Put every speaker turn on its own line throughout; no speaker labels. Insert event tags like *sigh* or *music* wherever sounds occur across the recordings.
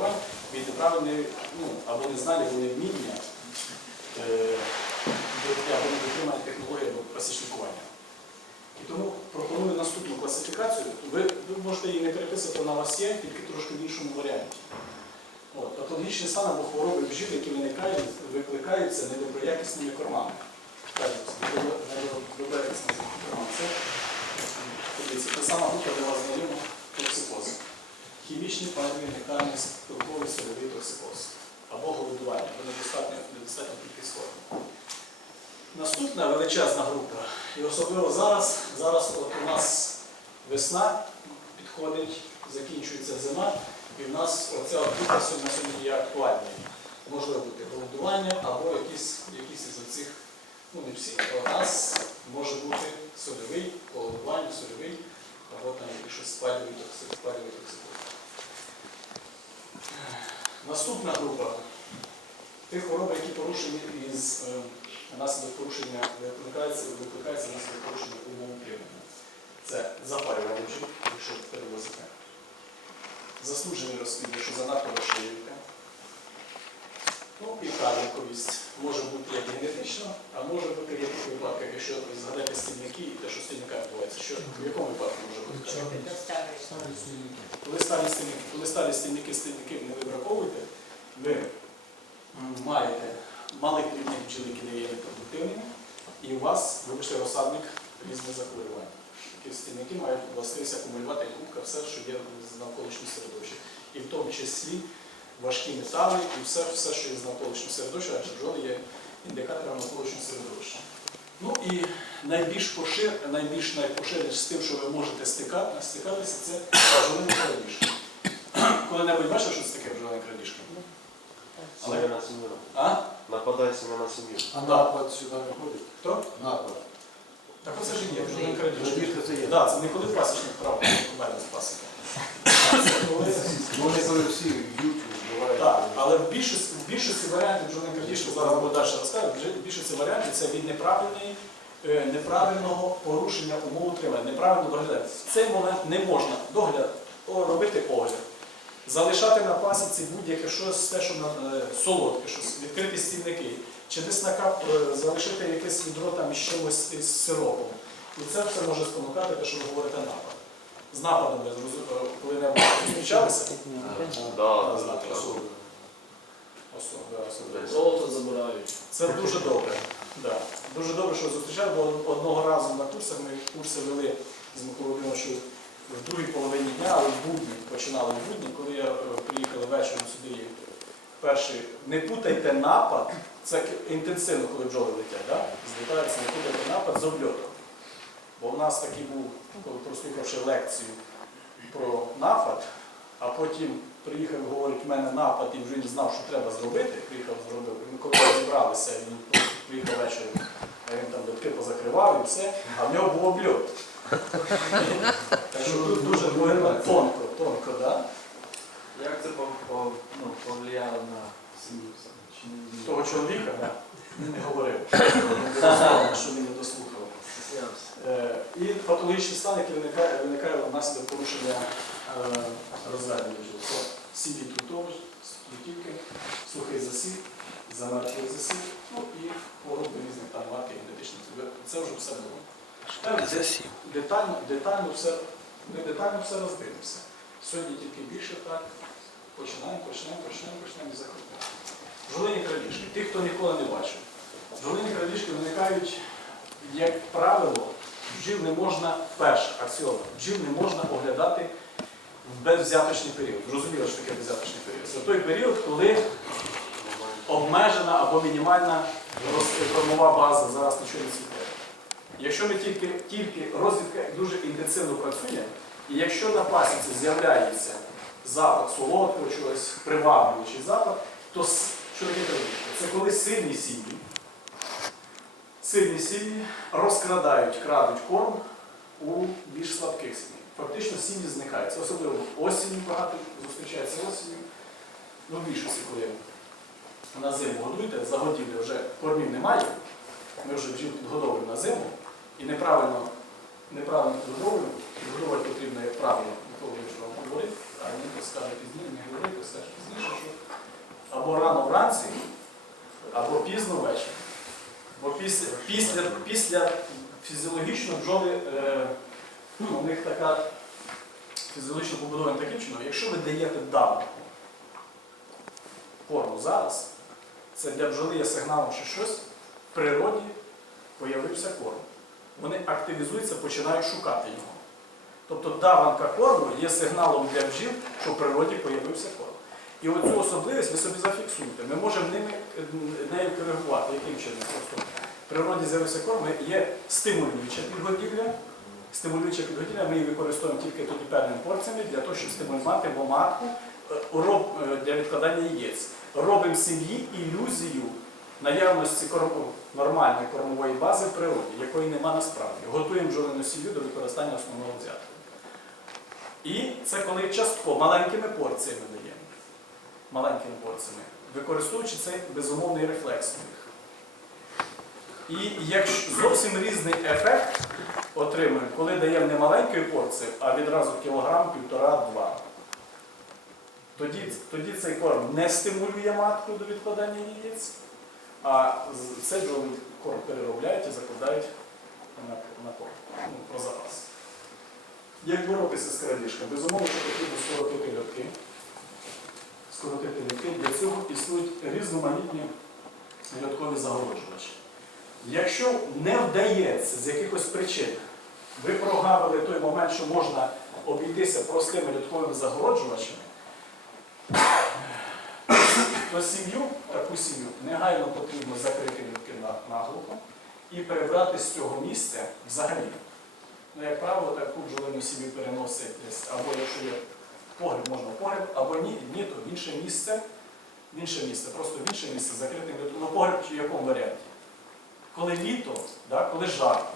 захворювань від неправильної, ну, або незнання, або невміння, е, або недотримання технології або пасічникування. І тому пропоную наступну класифікацію. Ви, ви можете її не переписувати, вона у вас є, тільки трошки в іншому варіанті. От, патологічний стан або хвороби бджіл, які виникають, викликаються недоброякісними кормами. Кажуть, недоброякісними кормами. Це, та сама група для вас знайома токсикоз. Хімічний, пальмовий, нектарний, спілковий, сольовий токсикоз. Або голодування, або недостатньо, недостатньо кількість форм. Наступна величезна група, і особливо зараз, зараз от у нас весна підходить, закінчується зима, і в нас оця група сьогодні сьогодні є актуальною. Може бути голодування або якісь, якісь із оцих, ну не всі. У нас може бути сольовий, голодування, сольовий, або там якийсь спалювий токсик, спалювий токсикоз. Наступна група тих хвороб, які порушені із наслідок порушення викликається, викликається наслідок порушення умов приймання. Це запарювання, якщо перевозити. Заслужений розпід, якщо занадто розширюєте. Ну і карликовість. Може бути як і генетично, а може бути в яких випадках, якщо згадати стільники і те, що в стільниках відбувається. Що, в якому випадку може бути? Коли старі стільники, коли старі стільники стільники не вибраковуєте, ви маєте малих рівних бджіл, які не є непродуктивними, і у вас, вибачте, розсадник різних захворювань. Такі стільники мають властивість акумулювати губка, все, що є з навколишнього середовища. І в тому числі важкі метали і все, все що є з навколишнього середовища, адже бджоли є індикатором навколишнього середовища. Ну і найбільш пошир, найбільш найпоширеніше з тим, що ви можете стикати, стикатися, це бджолині крадіжки. Коли-небудь бачили, що це таке бджолині крадіжки? Але-
Сім'я на сім'ю.
А?
Нападай сім'я на сім'ю.
А напад сюди не ходить?
Хто?
Напад.
Так оце ж і є бджолині крадіжки.
Крадіжка це є.
Так, це не коли пасічник прав помер з пасіки. Це коли
Ну, Вони коли всі б'ють, вбивають.
Так, але в більшості, в більшості варіантів бджолиної крадіжки, зараз буде далі розказати, в більшості варіантів це від неправильної, е, неправильного порушення умов утримання, неправильно доглядати. В цей момент не можна догляд, о, робити огляд, залишати на пасіці будь-яке щось, те, що на- е, солодке, щось, відкриті стільники, чи десь на кап е, залишити якесь відро там із чимось із сиропом. І це все може спонукати те, що ви говорите напад. З нападом ви е, коли-небудь зустрічалися?
Да, треба.
особливо. Особливо, особливо.
Золото забирають.
Це дуже добре. Да. Дуже добре, що зустрічали, бо одного разу на курсах ми курси вели з Миколою Володимировичем в другій половині дня, але в будні, починали в будні, коли я е, приїхали вечором сюди. Перший, не путайте напад, це інтенсивно, коли бджоли летять, да? злітаються, не путайте напад з обльотом. Бо в нас такий був, коли прослухавши лекцію про напад, а потім приїхав, говорить, в мене напад, і вже він знав, що треба зробити. Приїхав, зробив. Ми коли розібралися, він приїхав ввечері, а він там литки позакривав і все, а в нього був обльот. Так що тут дуже тонко, тонко, да?
Як це ну, повлияло на сім'ю?
Того чоловіка не говорив, що він не дослухав. Е, І патологічний стан, який виникає, виникає внаслідок порушення е, розведення Це сіві трутовищ, сухий засів, замерзлий засів, ну і хвороби різних там марків генетичних. Це вже все було. Детально, детально все, ми детально все роздивимося. Сьогодні тільки більше так. Починаємо, починаємо, починаємо, починаємо і закрутимо. Жолині крадіжки. Тих, хто ніколи не бачив. Жолині крадіжки виникають, як правило, бджіл не можна, перша аксіома, бджіл не можна оглядати в безвзяточний період. Зрозуміло, що таке безвзяточний період. Це той період, коли обмежена або мінімальна роз- кормова база зараз нічого не цвіте. Якщо ми тільки, тільки розвідка дуже інтенсивно працює, і якщо на пасіці з'являється запах солодкого, чогось приваблюючий запах, то що таке? Це коли сильні сім'ї, сильні сім'ї розкрадають, крадуть корм у більш слабких сім'ї. Фактично сім'ї зникають. Особливо осінню багато зустрічається осінню. Ну, більшості, коли на зиму годуєте, заготівлі вже кормів немає, ми вже бджіл підгодовуємо на зиму і неправильно, неправильно підгодовуємо, підгодовувати потрібно, як правило, Микола Ильич вам говорить, а він скаже пізніше, не говорить, то скаже пізніше. або рано вранці, або пізно ввечері. Бо після, після, після фізіологічно бджоли, е, них така фізіологічно побудована таким чином, якщо ви даєте давку корму зараз, це для бджоли є сигналом, що щось в природі появився корм. Вони активізуються, починають шукати його. Тобто даванка корму є сигналом для бджіл, що в природі появився корм. І оцю особливість ви собі зафіксуєте. Ми можемо ними, нею коригувати, яким чином просто в природі з'явився корм, є стимулююча підгодівля. Стимулююча підгодівля ми її використовуємо тільки тоді певними порціями для того, щоб стимулювати матку е, е, для відкладання яєць. Робимо сім'ї ілюзію наявності нормальної кормової бази в природі, якої нема насправді. Готуємо бджолину сім'ю до використання основного взятку. І це коли частково маленькими порціями даємо. Маленькими порціями, використовуючи цей безумовний рефлекс у них. І якщо зовсім різний ефект отримуємо, коли даємо не маленької порції, а відразу кілограм, півтора-два. Тоді, тоді цей корм не стимулює матку до відкладання яєць, а цей корм переробляють і закладають на, на корм, ну, про запас. Як боротися з крадіжками? Безумовно, що потрібно скоротити льотки. Скоротити льотки. Для цього існують різноманітні льоткові загороджувачі. Якщо не вдається з якихось причин, ви прогавили той момент, що можна обійтися простими льотковими загороджувачами, то сім'ю, таку сім'ю, негайно потрібно закрити на- наглухо і перебрати з цього місця взагалі. Ну, як правило, таку бджолину сім'ю переносить десь, або якщо є погріб, можна погріб, або ні, ні, то в інше місце, в інше місце, просто в інше місце закритим льотком. Ну, погріб чи в якому варіанті? Коли літо, да, коли жарко,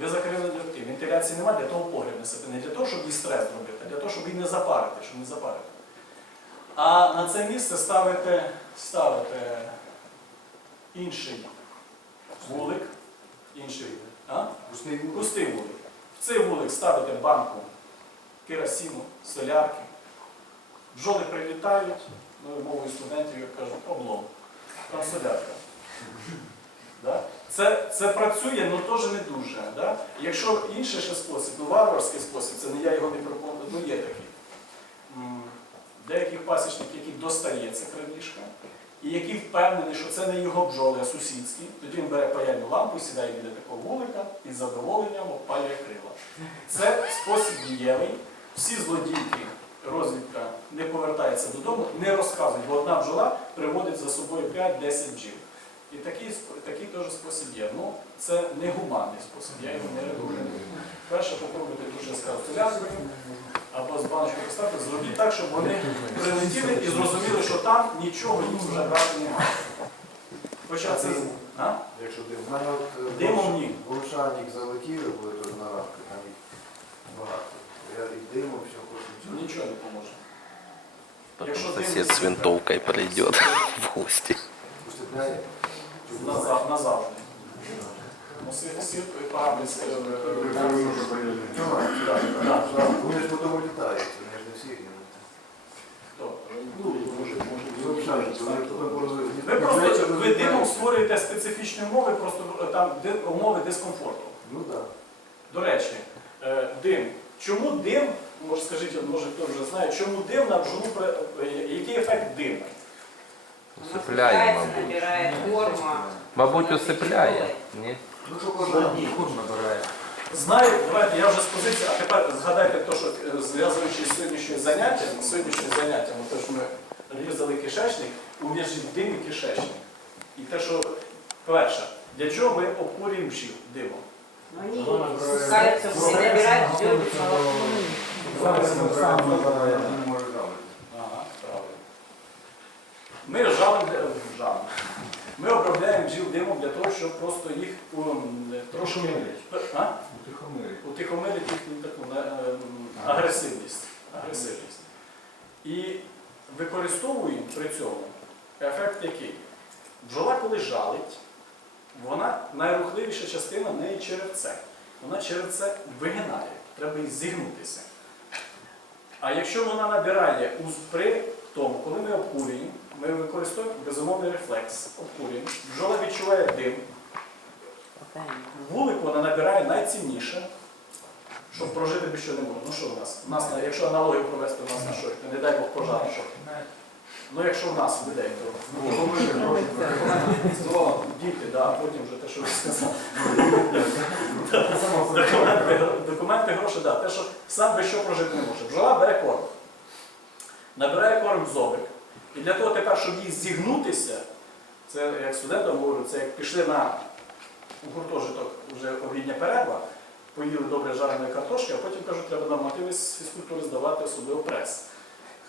ви закрили льотки, вентиляції немає, для того погріб несете. Не для того, щоб їй стрес зробити, а для того, щоб її не запарити, щоб не запарити. А на це місце ставите, ставите інший вулик, інший, а?
Пустий вулик.
пустий вулик. В цей вулик ставите банку керосину, солярки. Бджоли прилітають, ну, мовою студентів, як кажуть, облом. Там солярка. Да? Це, це працює, але теж не дуже. Да? Якщо інший ще спосіб, ну варварський спосіб, це не я його не пропоную, ну є такий. Деяких пасічників, які достає ця крадіжка, і які впевнені, що це не його бджоли, а сусідські, тоді він бере паяльну лампу, сідає біля такого вулика і з задоволенням обпалює крила. Це спосіб дієвий. Всі злодійки, розвідка не повертається додому, не розказують, бо одна бджола приводить за собою 5-10 бджіл. І такий, такий теж спосіб є. Ну, це не гуманний спосіб, я його не рекомендую. Перше попробуйте дуже з канцеляркою або з баночкою поставити, зробіть так, щоб вони прилетіли і зрозуміли, що там нічого їм вже брати немає. Хоча це. А?
Якщо дим. Е,
Димом ні.
Вовшарник залетіли, були тут на рамки, там їх багато. Я і димом все хочу.
Нічого не поможе.
Потом
Якщо
сосед
дым-
с винтовкой придет в гости.
Уступляє?
Назав- Назавжди. Світ, світ параметр.
Вони ж потім улітають, вони ж не всі рівні. Ну,
Ви просто ви димом створюєте специфічні умови, просто там умови дискомфорту.
Ну так.
До речі, е, дим. Чому дим, може скажіть, може хто вже знає, чому дим на бджолу, е, який ефект диму?
Усыпляє, мабуть.
форма.
Мабуть, усипляє. Ні?
Ну, що кожен
Знаю, давайте я вже з позиції, а тепер згадайте те, що е, зв'язуючи з сьогоднішнім заняттям, з сьогоднішнім заняттям, те, що ми різали кишечник, уміж дим і кишечник. І те, що, перше, для чого ми обкурюємо бджіл димом?
Но они пускаются в себя, набирают все
не може жалити.
Ага, правильно. Ми жалимо, для- жалимо. Ми обробляємо бджіл димом для того, щоб просто їх трошки а? утихомирити їхню таку ем, агресивність. агресивність. І використовуємо при цьому ефект який? Бджола, коли жалить, вона найрухливіша частина в неї черевце. Вона черевце вигинає, треба їй зігнутися. А якщо вона набирає при тому, коли ми обкурюємо, ми використовуємо безумовний рефлекс, обкурюємо. Бджола відчуває дим. Вулик вона набирає найцінніше, щоб прожити без що не може. Ну що в нас? У нас, якщо аналогію провести, у нас на що? Не дай Бог пожар, що? Ну якщо в нас людей, то ну, діти, да, потім вже те, що ви сказали. Документи, гроші, да, те, що сам без що прожити не може. Бджола бере корм. Набирає корм зобик. І для того тепер, щоб їй зігнутися, це як студентам говорю, це як пішли на гуртожиток вже обідня перерва, поїли добре жареної картошки, а потім кажуть, треба нормативи з фізкультури здавати, особливо прес.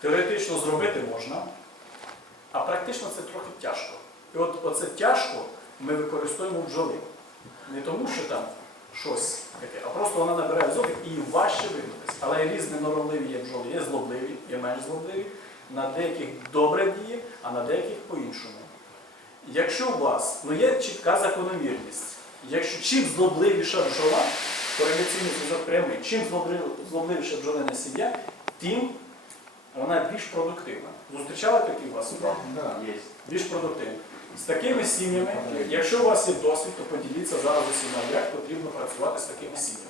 Теоретично зробити можна, а практично це трохи тяжко. І от оце тяжко ми використовуємо бджоли. Не тому, що там щось таке, а просто вона набирає зобик і їй важче вигнутися. Але різні норовливі є бджоли, є злобливі, є менш злобливі. На деяких добре діє, а на деяких по-іншому. Якщо у вас ну є чітка закономірність, якщо чим злобливіша бджола, кореляційний зв'язок прямий, чим злоблив- злобливіша бджолина сім'я, тим вона більш продуктивна. Зустрічали такі у вас?
Є.
Більш продуктивна. З такими сім'ями, якщо у вас є досвід, то поділіться зараз усіма, як потрібно працювати з такими сім'ями.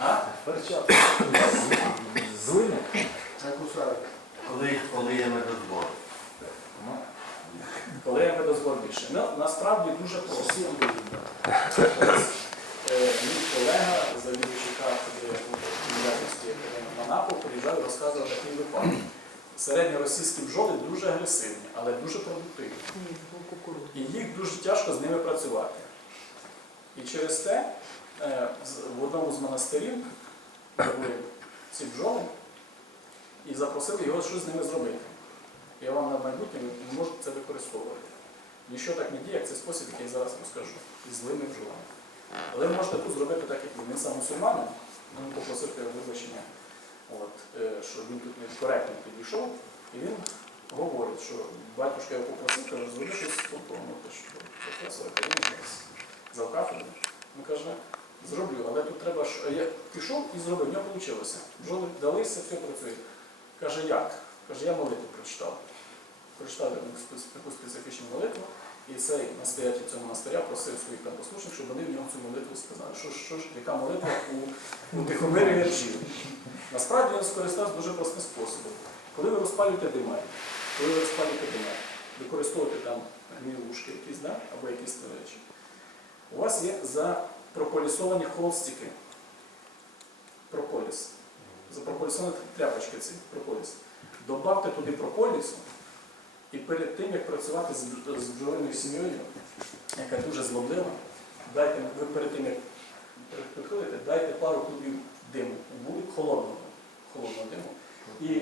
А?
Злине?
Не.
Коли, коли є медозбор.
Коли я медозвод більше. Ну, насправді дуже просто. Е, Мій колега, завідувачі кафедри якості Манапу, приїжджав і розказував такий випадок. Середньоросійські бджоли дуже агресивні, але дуже продуктивні. І їх дуже тяжко з ними працювати. І через те е, з- в одному з монастирів були ці бджоли і запросили його щось з ними зробити. Я вам на майбутнє ви можете це використовувати. Ніщо так не діє, як цей спосіб, який я зараз розкажу, із злими бджолами. Але ви можете тут зробити так, як він. Він сам мусульманин, він попросив вибачення, от, е, що він тут некоректно підійшов, і він говорить, що батюшка його попросив, каже, зроби щось спортивно, ти що професор академії з кафедри. Він каже, зроблю, але тут треба, що я пішов і зробив, в нього вийшло. Бджоли далися, все працює. Каже, як? Каже, я молитву прочитав. Прочитав таку специфічну молитву, і цей настоятель цього монастиря просив своїх там послушних, щоб вони в нього цю молитву сказали. Що, що ж, яка молитва у, у тихомирі бджіл. Насправді він скористався дуже простим способом. Коли ви розпалюєте димар, коли ви розпалюєте димар, використовуєте там гнилушки якісь, да? або якісь речі, у вас є запрополісовані холстики. Прополіс. Запрополісовані тряпочки ці прополіс. Добавте туди прополісу, і перед тим, як працювати з, бджолиною сім'єю, яка дуже злоблива, дайте, ви перед тим, як підходите, дайте пару клубів диму, холодного, холодного диму, і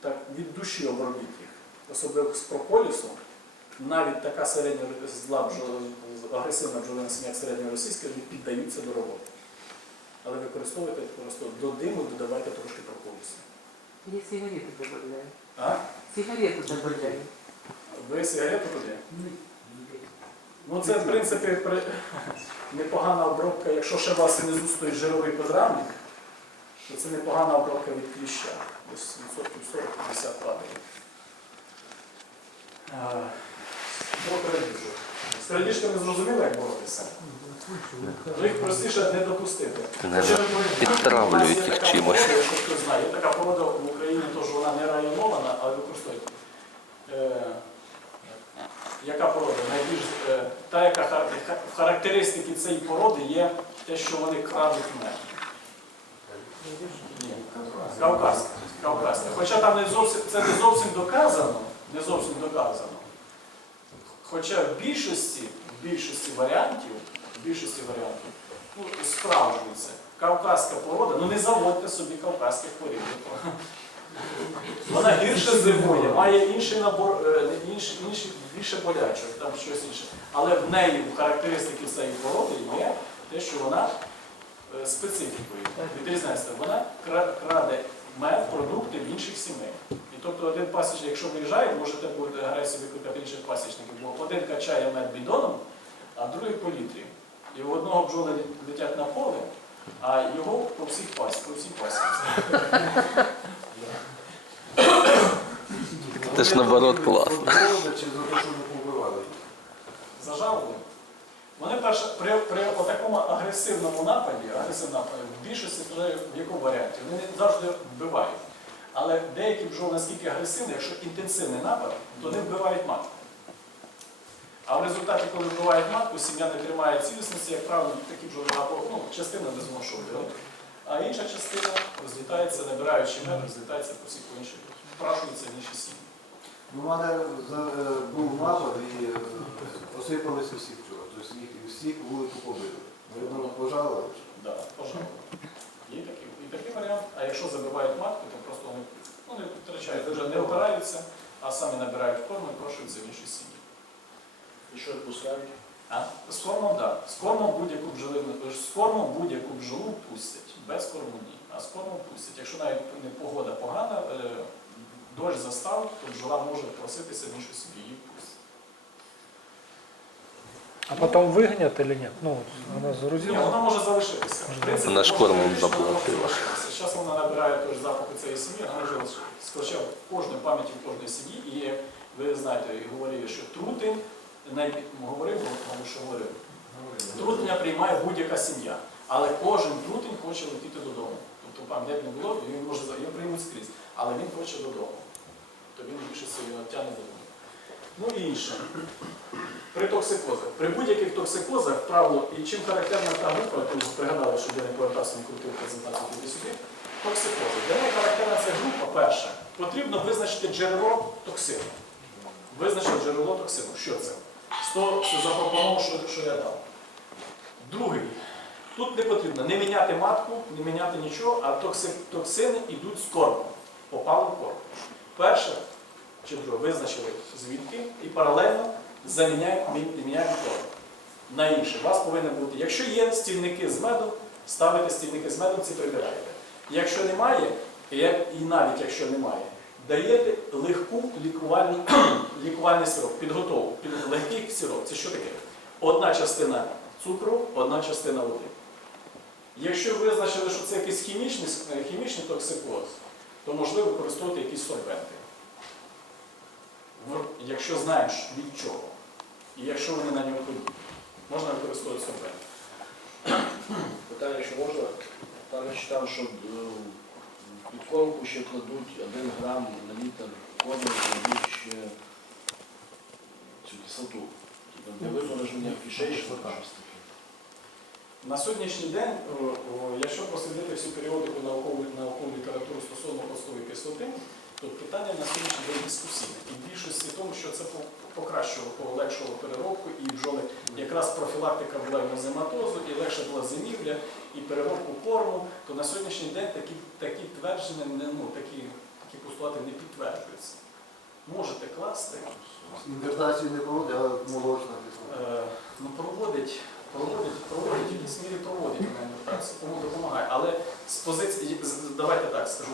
так від душі обробіть їх. Особливо з прополісом, навіть така середня зла агресивна бджолина сім'я, як середньоросійська, вони піддаються до роботи. Але використовуйте просто до диму додавайте трошки прополісу.
Я сигареты добавляю.
А?
Сигарету добавляю.
Ви сигарету туди? Ні. Ну це, в принципі, при- непогана обробка. Якщо ще у вас внизу стоїть жировий подрамник, то це непогана обробка від кліща. Десь відсотків 40-50 падає. Е, Про крадіжок. З крадіжками зрозуміло, як боротися? Ну, їх простіше не допустити.
Наверно,
ви
підтравлюють їх чимось.
порода, Якщо хтось знає, є така порода в Україні, теж вона не районована, але використовується. Е, яка порода? Найбільш, е, та, яка хар- в характеристики цієї породи є те, що вони крадуть мед. Ні. Кавказька. Кавказька. Хоча там не зовсім, це не зовсім доказано, не зовсім доказано. Хоча в більшості, в більшості варіантів, в більшості варіантів, ну, справжується. Кавказька порода, ну не заводьте собі кавказьких порід. Вона гірше зимує, має інший набор, е, не інший, інший, більше болячок, там щось інше. Але в неї в характеристики цієї породи є те, що вона е, специфікою відрізняється. Вона краде мед, продукти в інших сімей. І тобто один пасічник, якщо виїжджає, можете бути агресію викликати інших пасічників, бо один качає мед бідоном, а другий по літрі. І у одного бджоли летять на поле, а його по всіх пасі, по всій пасіці.
Це ж наоборот
Вони
класно.
От голода чи за те, що не побивали?
Зажалили. Вони перше при, при такому агресивному нападі, агресивному нападі, в більшості вже в якому варіанті, вони не завжди вбивають. Але деякі бджоли наскільки агресивні, якщо інтенсивний напад, то вони вбивають матку. А в результаті, коли вбивають матку, сім'я не тримає цілісності, як правило, такі або ну, частина не змушує. А інша частина розлітається, набираючи мед, розлітається по всіх інших, в інші сім'ї.
Ну, у мене е, був напад і е, осипалися всі вчора. Тобто їх всіх вулику побили. Ми одного пожалили.
Да, пожалуйста. Є такий, і такий варіант. А якщо забивають матку, то просто вони, ну, не втрачають, вже не опираються, а самі набирають корм і прошуються в інші сім'ї.
І що відпускають?
А? З кормом, так. З кормом будь-яку бджолину, з кормом будь-яку бджолу пустять. Без корму ні. А з кормом пустять. Якщо навіть не погода погана, е, дощ застав, то бджола може проситися в іншу сім'ю, її пустять.
А потом выгонят или нет? Ну, она
Ні, вона може залишитися. Принципі,
Вона ж кормом заплатила.
Зараз вона набирає той ж цієї сім'ї, вона може лишитися. Хоча в кожної пам'яті в кожної сім'ї і ви знаєте, і говорили, що трутень, най- говорив, тому що говорив, трутня приймає будь-яка сім'я, але кожен трутень хоче летіти додому. Тобто пам'ять як не було, він може його приймуть скрізь, але він хоче додому. То він більше його тягне додому. Ну і інше. При токсикозах. При будь-яких токсикозах, правило, і чим характерна та група, яку пригадали, щоб я не повертався, не крутив презентацію туди-сюди, токсикози. Для неї характерна ця група, перше, потрібно визначити джерело токсину. Визначити джерело токсину. Що це? Що запропонував, що, що я дав. Другий. Тут не потрібно не міняти матку, не міняти нічого, а токси, токсини йдуть з кормом. Попали в корм. Перше, чи друге, визначили звідки і паралельно заміняємо мі- корм. На інше. У вас повинен бути, якщо є стільники з медом, ставите стільники з медом, ці прибираєте. Якщо немає, і навіть якщо немає, даєте легку лікувальний, *clears throat* лікувальний сироп, підготовку. Під, легкий сироп. Це що таке? Одна частина цукру, одна частина води. Якщо ви визначили, що це якийсь хімічний, е, хімічний токсикоз, то можливо використовувати якісь сорбенти. Якщо знаєш від чого, і якщо вони на нього ходять, можна використовувати сорбенти.
Питання, якщо можна, там я читав, що в підкормку ще кладуть 1 грам на літр води, кладуть ще цю кислоту. Типу для випорожнення кишечника. щось таке.
На сьогоднішній день, о, о, якщо прослідити всю періодику наукову, наукову літературу стосовно постової кислоти, то питання на сьогоднішній день дискусійне. І в більшості тому, що це по- покращувало, полегшувало переробку, і бджоли якраз профілактика була гемозематозу, і легше була зимівля, і переробку корму, то на сьогоднішній день такі, такі твердження, не, ну, такі, такі постулати не підтверджуються. Можете класти,
Інвертацію не проводить, а молочна.
Е, ну, проводить, проводить, проводить, в якійсь мірі проводить вона інвертацію, кому допомагає. Але з позиції, давайте так скажу,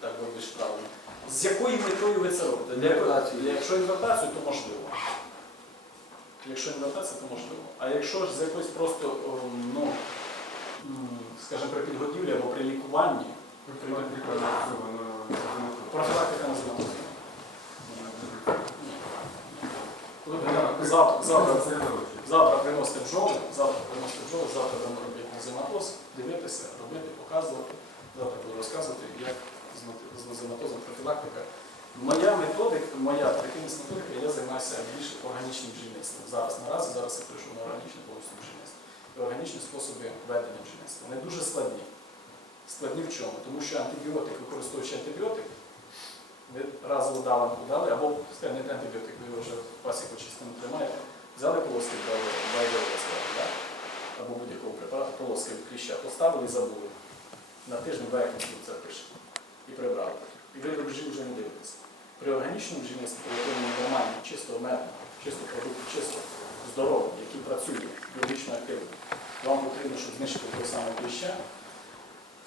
так буде більш правильно. З якою метою ви це робите? Для. Якщо інвертацію, то можливо. Якщо інвертація, то можливо. А якщо ж з якоюсь просто, ну, скажімо, при підготівлі або при лікуванні, профілактика називається. Завтра, завтра, приносите бджоли, завтра приносите бджоли, завтра будемо робити нозематоз, дивитися, робити, показувати. Завтра буду розказувати, як з нозематозом профілактика. Моя методика, моя прикинність методика, я займаюся більше органічним бджільництвом. Зараз наразі, зараз я прийшов на органічне повністю бджільництво. І органічні способи ведення бджільництва. Вони дуже складні. Складні в чому? Тому що антибіотик, використовуючи антибіотик, ви разово дали, дали, або не антибіотик, ви його вже пасіку частину тримаєте, взяли полоски, байдового сказати, да? або будь-якого препарату, полоски кліща, поставили і забули. На тиждень два це пише. І прибрали. І ви до бджі вже не дивитеся. При органічному бджільництві, при якому нормально, чистого меду, чисто продукту, чисто, здоровий, який працює, біологічно активно, вам потрібно, щоб знищити того самого кліща,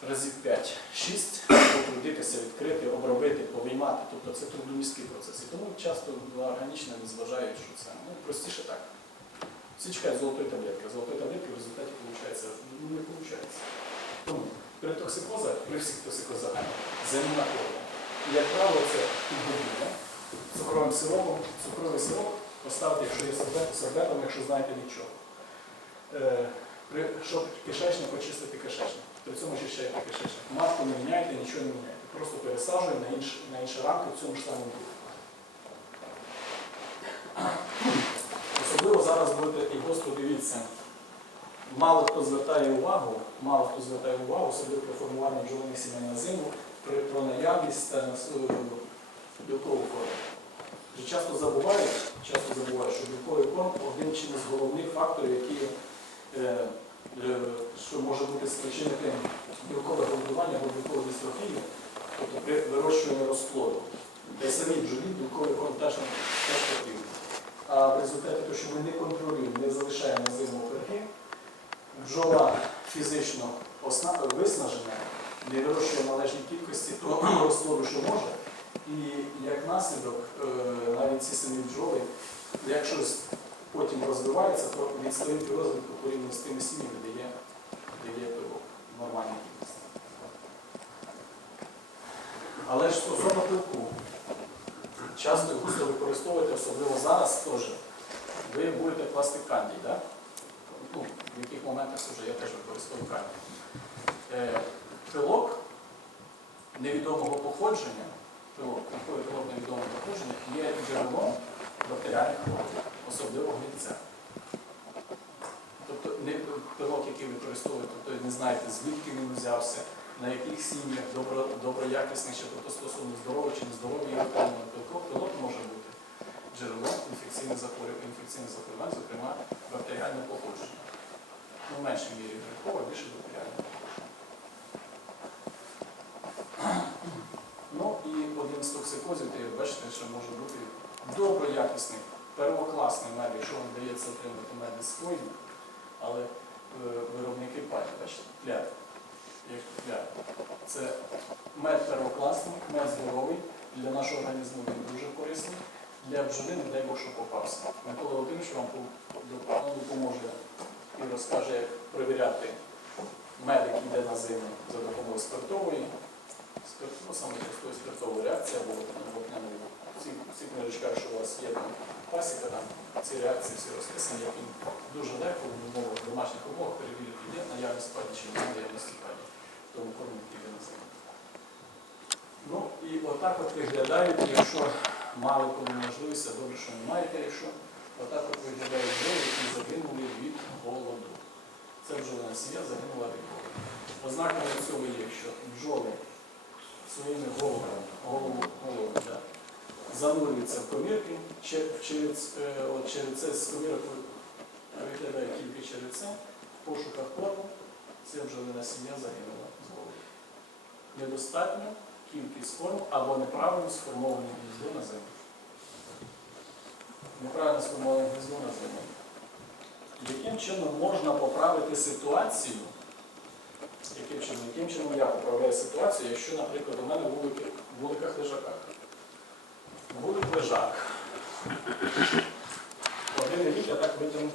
разів 5-6 потрудитися, відкрити, обробити, повиймати. Тобто це трудомісткий процес. І тому часто на органічне не зважають, що це ну, простіше так. Всі чекають золотої таблетки. Золотої таблетки в результаті виходить, ну, не виходить. Тому при токсикозах, при всіх токсикозах заміна корму. І як правило, це підгодівля, цукровим сиропом, цукровий сироп поставити, якщо є сорбет, сорбетом, якщо знаєте від чого. Е, при, щоб кишечник очистити кишечник. При цьому очищаєте кишечник. Матку не міняєте, нічого не міняєте. Просто пересаджуємо на інші, на інші рамки в цьому ж самому духу. Особливо зараз будете, і просто дивіться, мало хто звертає увагу, мало хто звертає увагу, особливо при формуванні бджолиних сімей на зиму, при, про наявність та нас- білкового корму. Часто забувають, часто забувають, що білковий корм один чи з головних факторів, які, е, е, що може бути спричинити білкове голодування або білкову дистрофію, тобто при вирощуванні розплоду. Та й самі бджолі білковий корм теж, потрібен. А в результаті того, що ми не контролюємо, не залишаємо зиму перги, бджола фізично виснажена, не вирощує належній кількості того розтвору, що може. І як наслідок, е, навіть ці самі бджоли, якщо потім розвивається, то відстоїть розвитку порівняно з тими сім'ями, де є, де є пилок в нормальній кількості. Але ж стосовно пилку, часто густо використовуєте, особливо зараз теж, ви будете класти кандій, да? ну, в яких моментах вже я теж використовую кандій. Е, пилок невідомого походження, пилок, пилок невідомого походження є джерелом хвороб, особливо гнильця. Тобто не пилок, який використовуєте, тобто не знаєте, звідки він взявся, на яких сім'ях, добро, доброякісних чи тобто стосовно здоров'я чи нездоров'я є виконано пилок, може бути джерелом інфекційних захворювань, інфекційних захворювань, зокрема бактеріального походження. Ну, в меншій мірі грибкове, більше бактеріальне походження. Ну і один з токсикозів, де ви бачите, що може бути доброякісний, первокласний мед, якщо вам вдається отримати мед із хвойних, але е, виробники пані, бачите, пляд. Це мед первокласний, мед здоровий, для нашого організму він дуже корисний. Для бджоли, не дай Бог, що попався. Микола Володимирович вам допоможе і розкаже, як перевіряти мед, який йде на зиму за допомогою спиртової, спирт, ну, саме простої спиртової реакції або вогняної. Ці, ці що у вас є там пасіка, там ці реакції всі розписані, які дуже легко в умовах, домашніх умовах перевірити, є наявність паді чи немає наявності паді. Тому кормі, йде на зиму. Ну і отак от виглядають, якщо мали коли можливість, а добре, що не маєте, якщо отак от виглядають бджоли, які загинули від голоду. Це бджолина сім'я загинула від голоду. Ознаками цього є, що бджоли своїми головами, голову, голову, да, занурюються в комірки, че- в черець, е, от з комірок виглядає тільки череце, в пошуках корму, ця бджолина сім'я загинула з голоду. Недостатньо кількість корму або неправильно сформоване гніздо на зиму. Неправильно сформоване гніздо на зиму. Яким чином можна поправити ситуацію? Яким чином, яким чином я поправляю ситуацію, якщо, наприклад, у мене в вуликах лежаках. Вулик лежак. Один рік я так витягнув